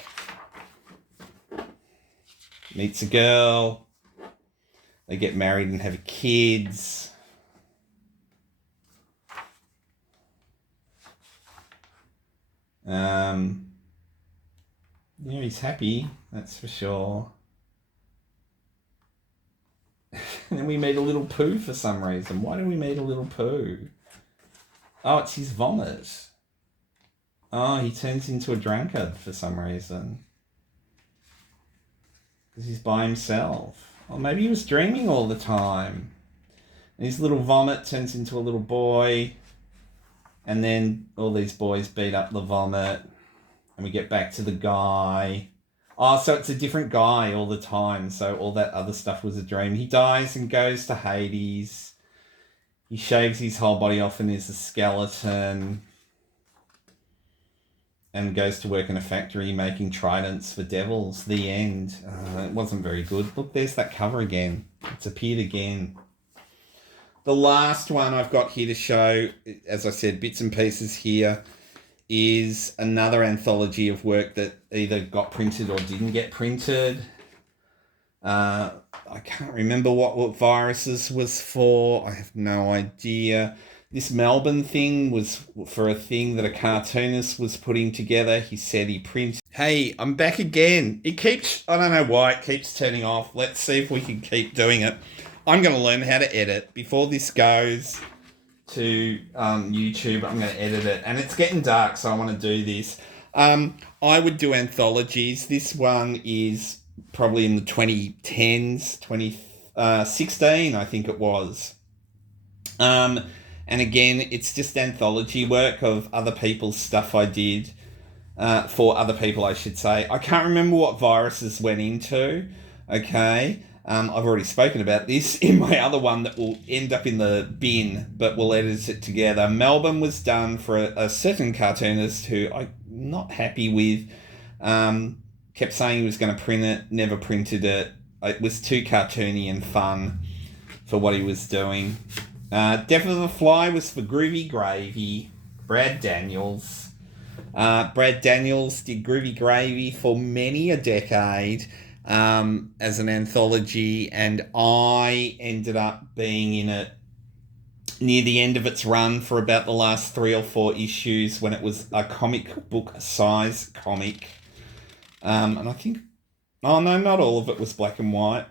Meets a girl. They get married and have kids. Yeah, he's happy, that's for sure. And then we meet a little poo for some reason. Why do we meet a little poo? Oh, it's his vomit. Oh, he turns into a drunkard for some reason. Because he's by himself. Or maybe he was dreaming all the time. And his little vomit turns into a little boy. And then all these boys beat up the vomit. And we get back to the guy. Oh, so it's a different guy all the time. So all that other stuff was a dream. He dies and goes to Hades. He shaves his whole body off and is a skeleton. And goes to work in a factory making tridents for devils. The end. It wasn't very good. Look, there's that cover again. It's appeared again. The last one I've got here to show, as I said, bits and pieces here, is another anthology of work that either got printed or didn't get printed. I can't remember what Viruses was for. I have no idea. This Melbourne thing was for a thing that a cartoonist was putting together. He said he printed. Hey, I'm back again. It keeps, I don't know why it keeps turning off. Let's see if we can keep doing it. I'm going to learn how to edit before this goes to YouTube. I'm going to edit it, and it's getting dark, so I want to do this. I would do anthologies. This one is probably in the 2010s, 2016, I think it was. And again, it's just anthology work of other people's stuff I did for other people, I should say. I can't remember what Viruses went into. Okay. I've already spoken about this in my other one that will end up in the bin, but we'll edit it together. Melbourne was done for a certain cartoonist who I'm not happy with. Kept saying he was going to print it, never printed it. It was too cartoony and fun for what he was doing. Death of the Fly was for Groovy Gravy, Brad Daniels. Brad Daniels did Groovy Gravy for many a decade. As an anthology, and I ended up being in it near the end of its run for about the last 3 or 4 issues when it was a comic book size comic. And I think, oh no, not all of it was black and white.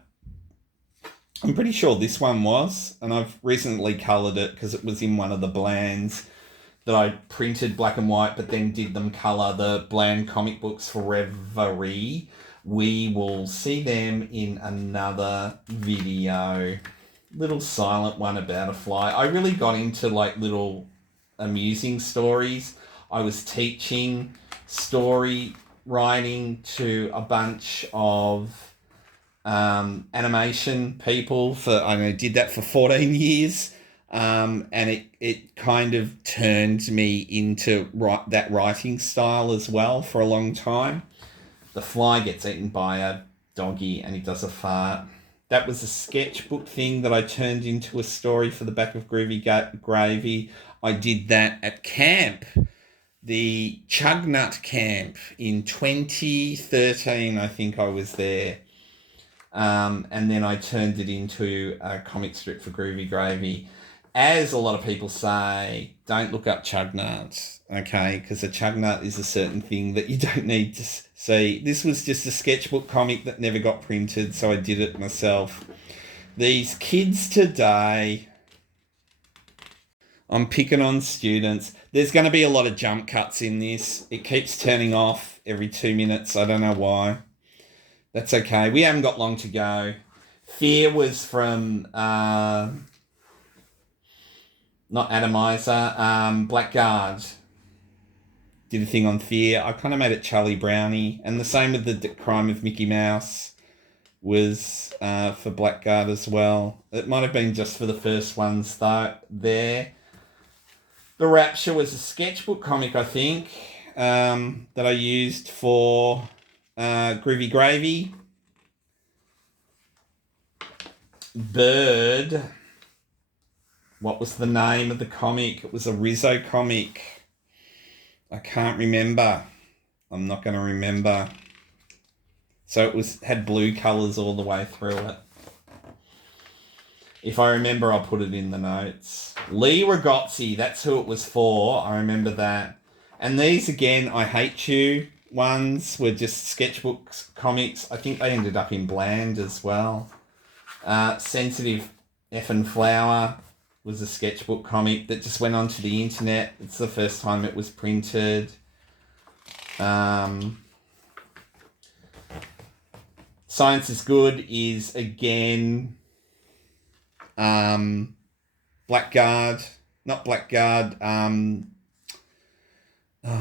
I'm pretty sure this one was, and I've recently coloured it because it was in one of the Blands that I printed black and white, but then did them colour, the Bland comic books for Reverie. We will see them in another video. Little silent one about a fly. I really got into like little amusing stories. I was teaching story writing to a bunch of animation people did that for 14 years. And it kind of turned me into that writing style as well for a long time. The fly gets eaten by a doggy and he does a fart. That was a sketchbook thing that I turned into a story for the back of Groovy Gravy. I did that at camp, the Chugnut Camp in 2013. I think I was there. And then I turned it into a comic strip for Groovy Gravy. As a lot of people say, don't look up Chugnuts, okay? Because a Chugnut is a certain thing that you don't need to see. This was just a sketchbook comic that never got printed, so I did it myself. These kids today, I'm picking on students. There's going to be a lot of jump cuts in this. It keeps turning off every 2 minutes. I don't know why. That's okay. We haven't got long to go. Fear was from... not Atomizer, Blackguard. Did a thing on Fear. I kind of made it Charlie Brownie. And the same with the Crime of Mickey Mouse was for Blackguard as well. It might have been just for the first ones there. The Rapture was a sketchbook comic, I think, that I used for Groovy Gravy. Bird... What was the name of the comic? It was a Rizzo comic. I can't remember. I'm not going to remember. So it had blue colours all the way through it. If I remember, I'll put it in the notes. Lee Ragozzi, that's who it was for. I remember that. And these, again, I Hate You. ones were just sketchbooks, comics. I think they ended up in Blanden as well. Sensitive Effin' Flower was a sketchbook comic that just went onto the internet. It's the first time it was printed. Science is Good is, again, Blackguard. Not Blackguard.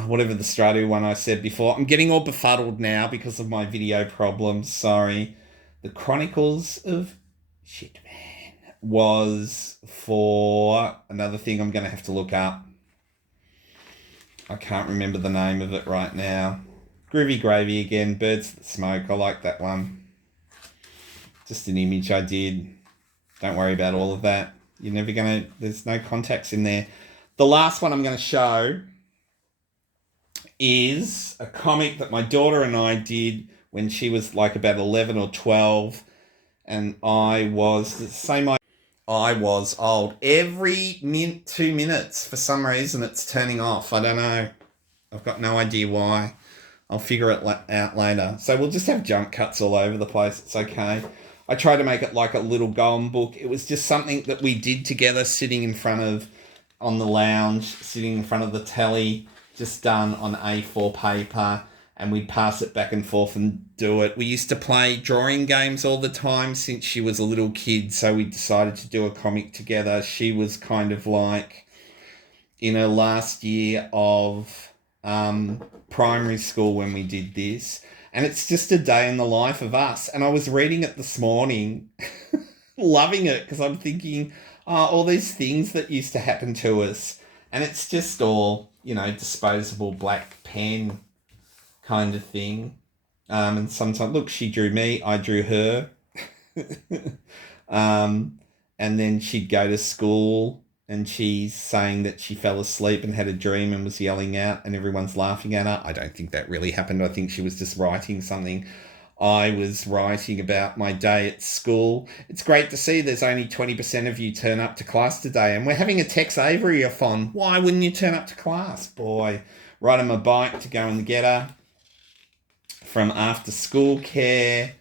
Whatever the Stradu one I said before. I'm getting all befuddled now because of my video problems. Sorry. The Chronicles of Shit Man was for another thing I'm going to have to look up. I can't remember the name of it right now. Groovy Gravy again. Birds That Smoke. I like that one. Just an image I did. Don't worry about all of that. You're never going to... There's no contacts in there. The last one I'm going to show is a comic that my daughter and I did when she was like about 11 or 12. And I was the same. I was old. Every 2 minutes, for some reason, it's turning off. I don't know. I've got no idea why. I'll figure it out later. So we'll just have jump cuts all over the place. It's okay. I tried to make it like a little golem book. It was just something that we did together, sitting in front of, on the lounge, sitting in front of the telly, just done on A4 paper, and we'd pass it back and forth and do it. We used to play drawing games all the time since she was a little kid, so we decided to do a comic together. She was kind of like in her last year of primary school when we did this, and it's just a day in the life of us. And I was reading it this morning, loving it, because I'm thinking, all these things that used to happen to us, and it's just all, disposable black pen kind of thing. And sometimes, look, she drew me, I drew her. And then she'd go to school and she's saying that she fell asleep and had a dream and was yelling out and everyone's laughing at her. I don't think that really happened. I think she was just writing something. I was writing about my day at school. It's great to see there's only 20% of you turn up to class today, and we're having a Tex Avery-a-thon. Why wouldn't you turn up to class? Boy, ride on my bike to go and get her from after school care.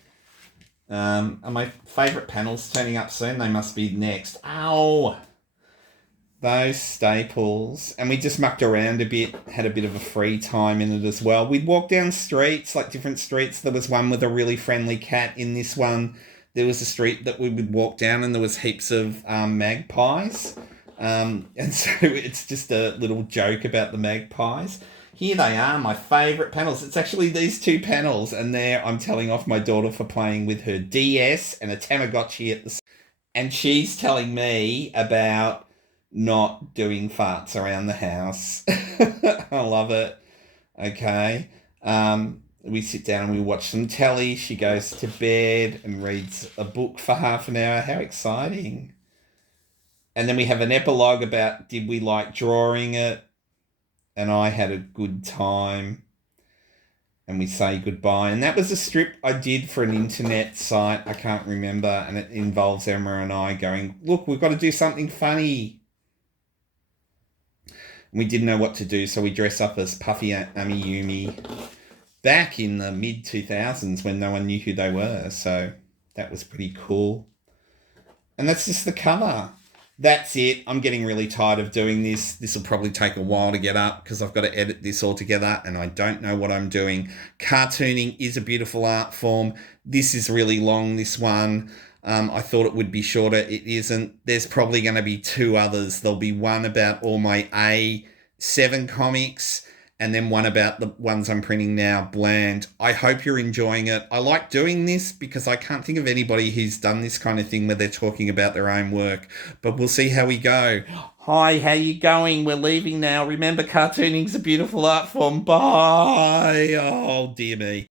Are my favourite panels turning up soon? They must be next. Ow! Those staples. And we just mucked around a bit, had a bit of a free time in it as well. We'd walk down streets, like different streets. There was one with a really friendly cat. In this one, there was a street that we would walk down and there was heaps of magpies. And so it's just a little joke about the magpies. Here they are, my favourite panels. It's actually these two panels, and there I'm telling off my daughter for playing with her DS and a Tamagotchi at the... And she's telling me about not doing farts around the house. I love it. Okay. We sit down and we watch some telly. She goes to bed and reads a book for half an hour. How exciting. And then we have an epilogue about, did we like drawing it? And I had a good time. And we say goodbye. And that was a strip I did for an internet site. I can't remember. And it involves Emma and I going, look, we've got to do something funny. We didn't know what to do, so we dress up as Puffy Amiyumi back in the mid-2000s when no one knew who they were. So that was pretty cool. And that's just the cover. That's it. I'm getting really tired of doing this. This will probably take a while to get up because I've got to edit this all together and I don't know what I'm doing. Cartooning is a beautiful art form. This is really long, this one. I thought it would be shorter. It isn't. There's probably going to be two others. There'll be one about all my A7 comics and then one about the ones I'm printing now, Bland. I hope you're enjoying it. I like doing this because I can't think of anybody who's done this kind of thing where they're talking about their own work, but we'll see how we go. Hi, how you going? We're leaving now. Remember, cartooning's a beautiful art form. Bye. Oh, dear me.